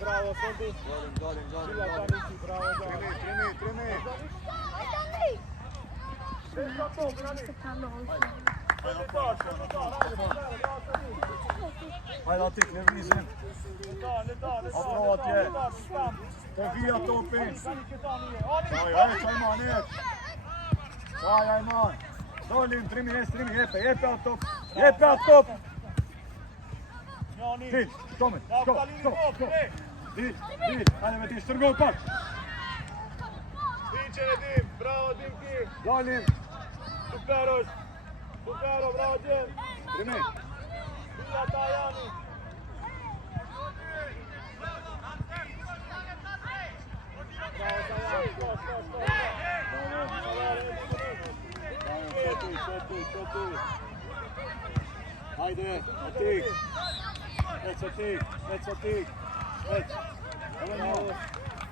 Bravo, Sondi. Golim. Bravo, Trimi. Hajde atik, lëvizim. Afro atje. Të vija topin. Qaj Ajman. Dolim, trimi, jepe atë top. Dil, shkomet, shko. Dil, hajde me ti, shtërgoj pak. Bravo, Dimki. Dolim. Supero, bravo, Dim. Trimi. Villa Tajani. Bravo, Tajani. Shko. Hajde, atik. Ec atik.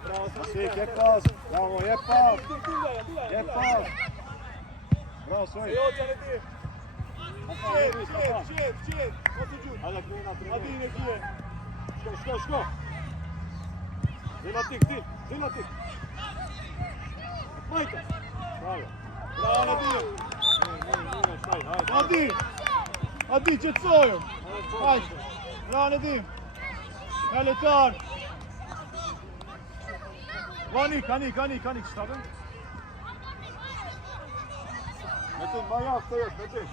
Bravo, Sik, jep pas. Bravo, jep pas. Bravo, Soj. Qet. Hajde, krena, Adine kje. Shko. Dil atik. Majka. Bravo. Bravo, Adine. Adi, qëtësojëm. Hajde. Bravo, Adine. Kaletar. Kanik, shtapën. Metin, maja, këtë jetë, metin.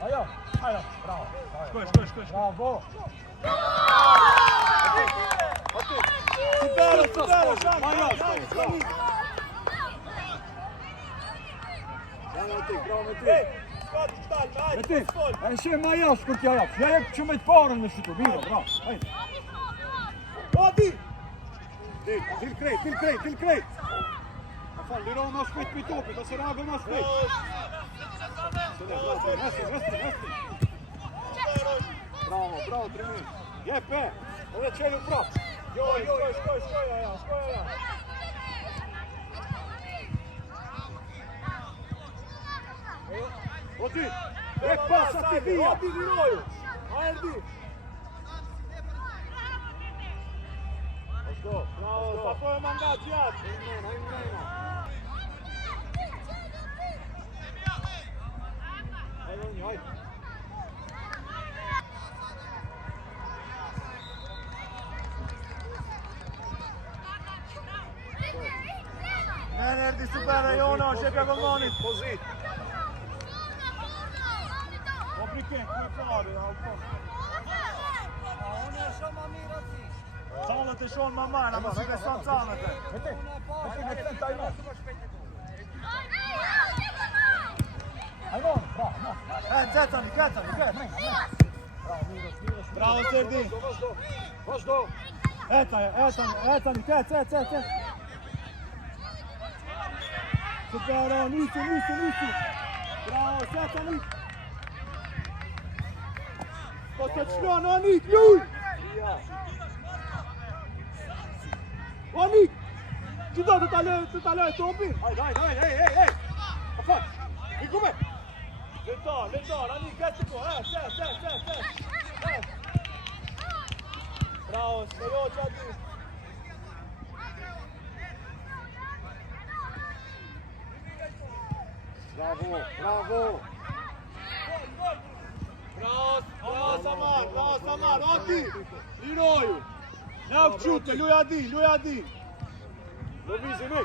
Ajo, bravo. Shkoj. Bravo. Supero, Maja, bravo. Bravo, Metin. Metin, e shë maja, shkur t'ja jap. Ja jep që me t'parën në shutu, biro, bravo. Hajde. Adi. Dil krejt. Afan, liro ma shpejt për topit, ose rago ma shpejt. Bravo, Trimi. Jepe, edhe qelu prap. Shkoj, aja. Oti, jep pas ati vija. Adi viroju. Ajdi. Bravo, sa po e mandat gjatë. Hajmena. Hajde. Erdi supera Jona, shepja Vëllanit. Pozit. Kompliket, ku e pari, Unë e shumë më mirë aty. Canët e shonë më marë, ama si beson canët e. Metin, tajman. Ajmon, bravo. Qetëni. Bravo, Serdi. Vazhdo. Etani, qet. Supera, nisu. Bravo, qetëni. Po të qëllon, Anik, luj! Anik! Që do të taloj topin? Hajde. Afan, i kume. Lentar, Anik, gëtë ko, qet. Bravo, shkëro që ati. Bravo. Bravo, Samar, ati! Liroju! Ne u qute, luj Adin! Lovizimi.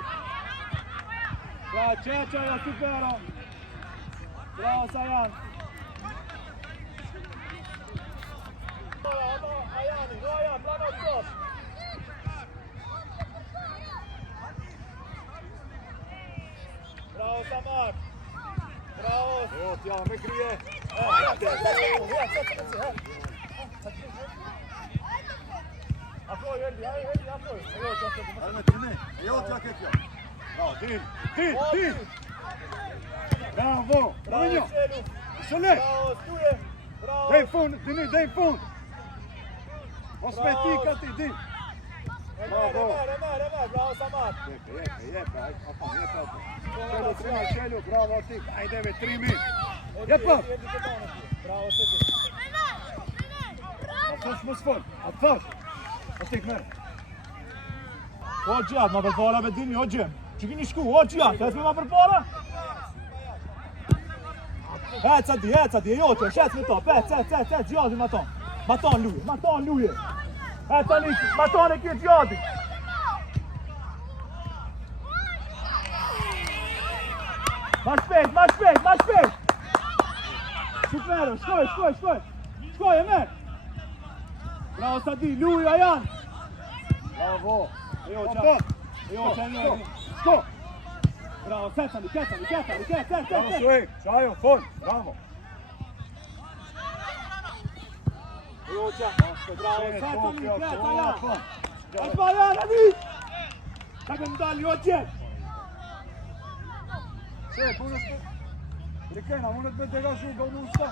Pra, Qeqaja, supera! Bravo, Sajan! Ajani, plano stop! Bravo, Samar! Bravo! Jo, t'ja me krije. Afroj, Erdi, afroj! Hajde, Trimi. Jo, t'ja ketja. Bravo, dil. Bravo. Bravo, Shële. Bravo, Stuje! Bravo! Dej fund. Mos me ti ka ti, din. Remar, bravo, Samar! Jepe, Qelu, bravo, atik. Hajde me Trimi. Jepa. Bravo, Seti! Thash mos fol. Atë thash. Atë merr. O gjat, ma përpara me dini, o gjem. Që kini shku, o gjat, hes me ma përpara? Heca di, e jote, shet me to, pec, gjati ma ton. Ma ton luje. Heca niki, ma ton e kje gjati. Ma shpejt. Shupero, shkoj. Shkoj, e merr. Bravo Sadi, luj, Ajan. Bravo. E jote, Shko. Bravo, kecani. Bravo Suek. Qajo, fol. Bravo. Bravo, kecani, Ajan. Ajma Ajan, Anis. Ka me mdali, o gjem. Se, punës të... Rikena, unë të me degashu, do në usta.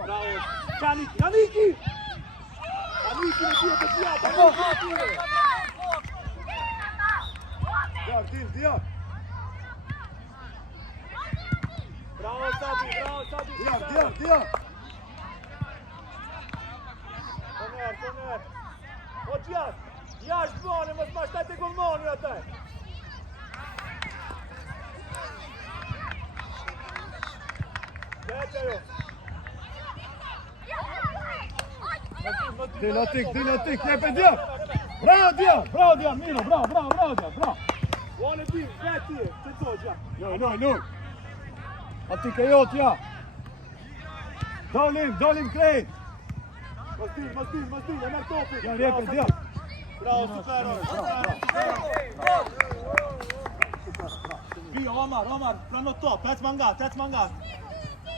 Bravo, Aniki. Aniki me tira të tjata. Dija. Bravo, Sadi. Dija. Koner. O gjat, jashtë mone, mos ma shtajt e gulmoni ataj. Dilatik, jepe Dija. Bravo Dija, Miro, bravo Dija. One tim, veti, që to gjat. Luj. Ati ka jot, ja. Dolim krejt. Mos din, e merë topi. Ja, jepe Dija. Bravo, super. Vio, Omar, prano top, hec mangat.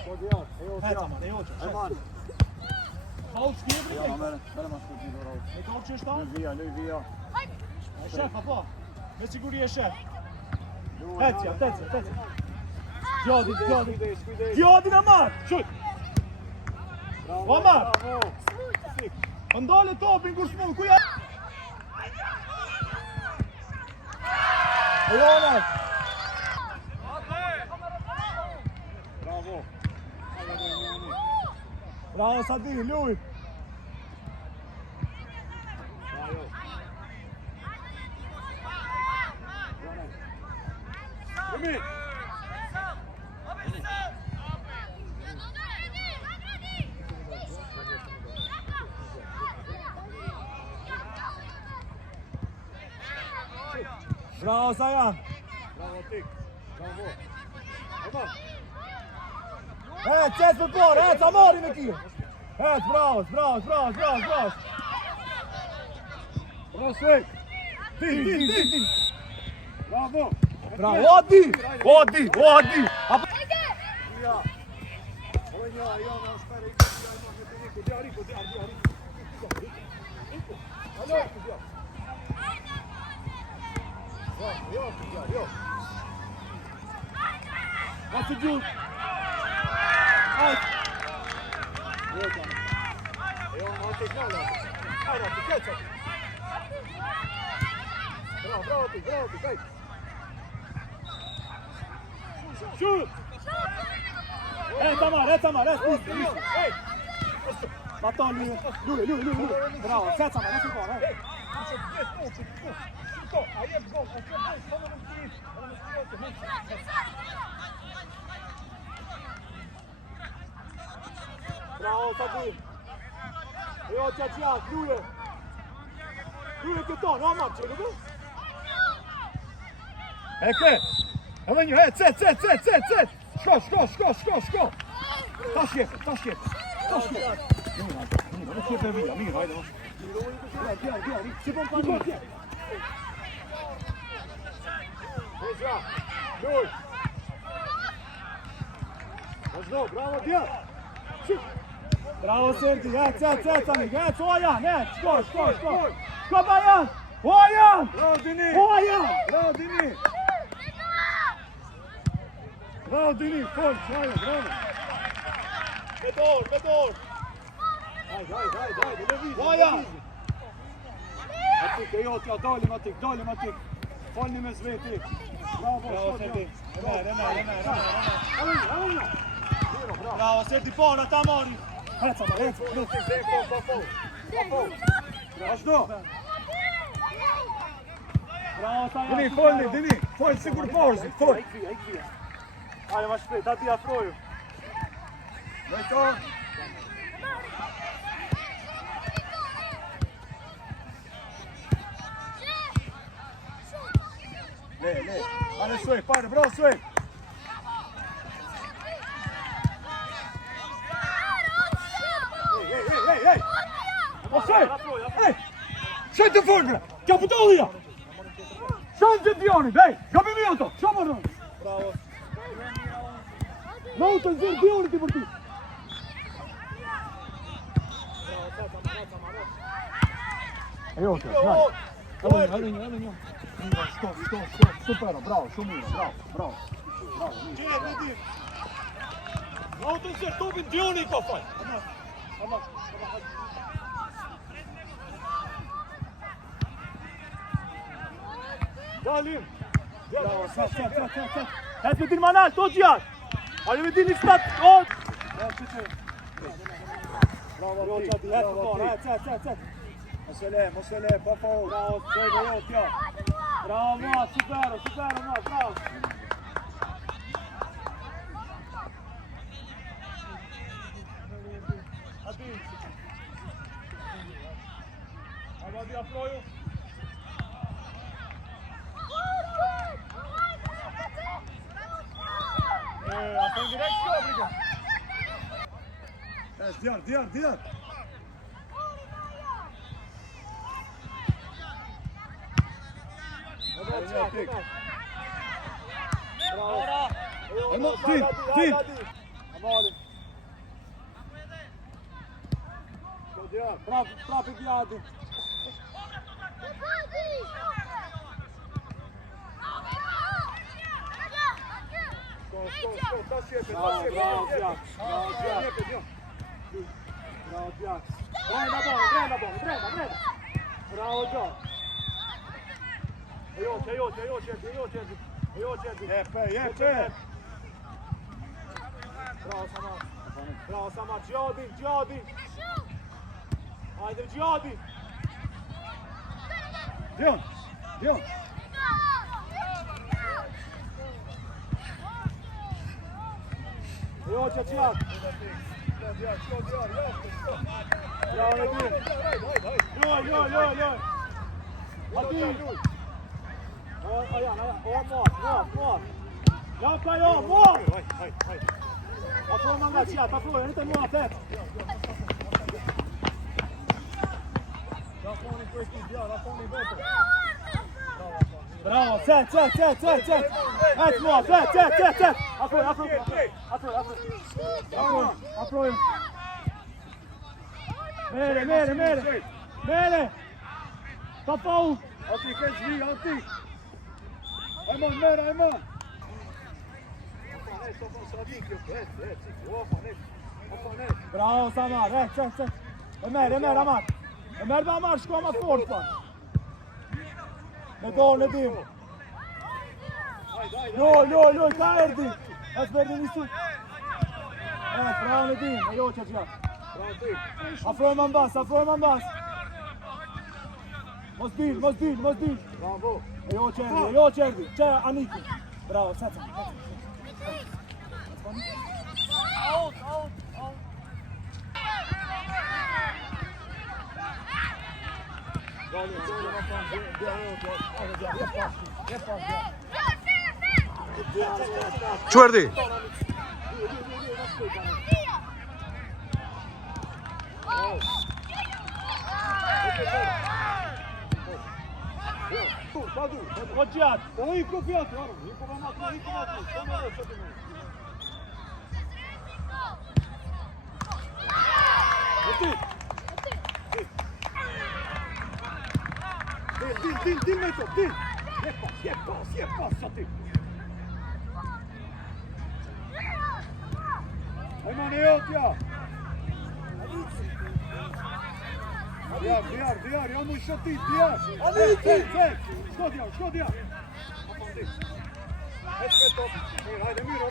Po Dija, E joqe. Faul s'kjebri, Bele ma shkut një dorau. e ka që është ta? Luj vija. E shef, apo? Me siguri e shef. Hecja. Gjodi në marë, shut! Omar! Ndale topin kur s'mu, kuja? E Jonas! Bravo Sadi, luj! Emil! Bravo Sajan! Bravo Tik! Bravo! Omar! Qes për porë, sa mori me kje! Bravo! Bravo Suek! Ti! Bravo! Bravo, Odi! Apo... Ja! Ovo ja, na stare Rico. Alo! Jo. What's it do? Bravo, Tik! Shoot! Tamar, Baton, lui. Bravo, Tamar, non si può, Bravo, Sadi. Jo, Ciaciat, lui che torna, no, Marcio, lo vedi? Ekle! Evenju, cet! Shko! Tash jepe! Mira, non jepe via, mira, hajde. Via, si può fare. Poza! Luj! Možno, bravo, Dija! Bravo, Sergi, amico, Ojan, Ško Bajan! Ojan! Bravo, Dini! Bravo, Dini, fol, bravo! Bedor! Hajde, levi! Ojan! Atik, e jotja, dalim atik! Falni me zveti! Bravo, Sergi! Bravo, Bravo, Sergi, pona, ta mori! Heca, Vazhdo. Bravo, Saja. Dini, folni, Dini. Fol sigur porzit, fol. Ai kvija. Hajde, ma shpejt, ati afroju. Vajto. Le. Hajde, Suej, pare, bravo, Suej. Ej. Suej, ej. Shaj të folbre, kapitollia. Shaj të Dioni, ej, gabi mi auto, shaj më rënë. Bravo. Rauto, zirë Dioni ti për ti. Ejo, Stop. Super, bravo, shumë mirë, bravo. Gjene, Nudi. Rauto, zirë topin Dioni ka fal. Dalim. Bravo, sat. Hajde me din Manal, to gjat. Hajde me din istat, o. Bravo, ti. Hajde. Mosele, pa faul. Bravo, Suej, jo. Bravo, Mat, super, Mat, bravo. Hajde, afroju. Atë direkt skobrika. Dijan. Prapi pjadi. Bravo, Pjak. Brenda bon. Bravo, Gjo. Ejo qerdi. Jepe. Bravo, Samar. Gjodi. Hajde, Gjodi. Dijan. Ejo Qeqjak. Bravo, Nedim. Loj. Adi. Ajan. Mor. Laka jo, mor. Afro man nga qjat, afro, inte mor atet. Bravo, set. Hajde, mor, set. Afro. Mere. Ta faul. Ati, kaj zvi, Ati. Ajman. Bravo, Samar, set. Ömer, Amar. Ömer Amar, shko ma fort, pa. Me dorë, Nedim. Loj, ka erdi. Es verdi nisi. Bravo, Nedim, ejo Qeqjak. Afroj man bas. Mos dil. Bravo. Ejo qerdi. Qe Aniki. Bravo, set. Out. Çuardi. Qeqjak. Iku fjatu, iku vamatu. Dil, Neto, dil. Je pas, Ati. Ajman, ejo tja. Djar, ja mu shoti, Djar. Shko Djar. Hajde, mirë.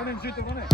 Kom in, zitten, kom in.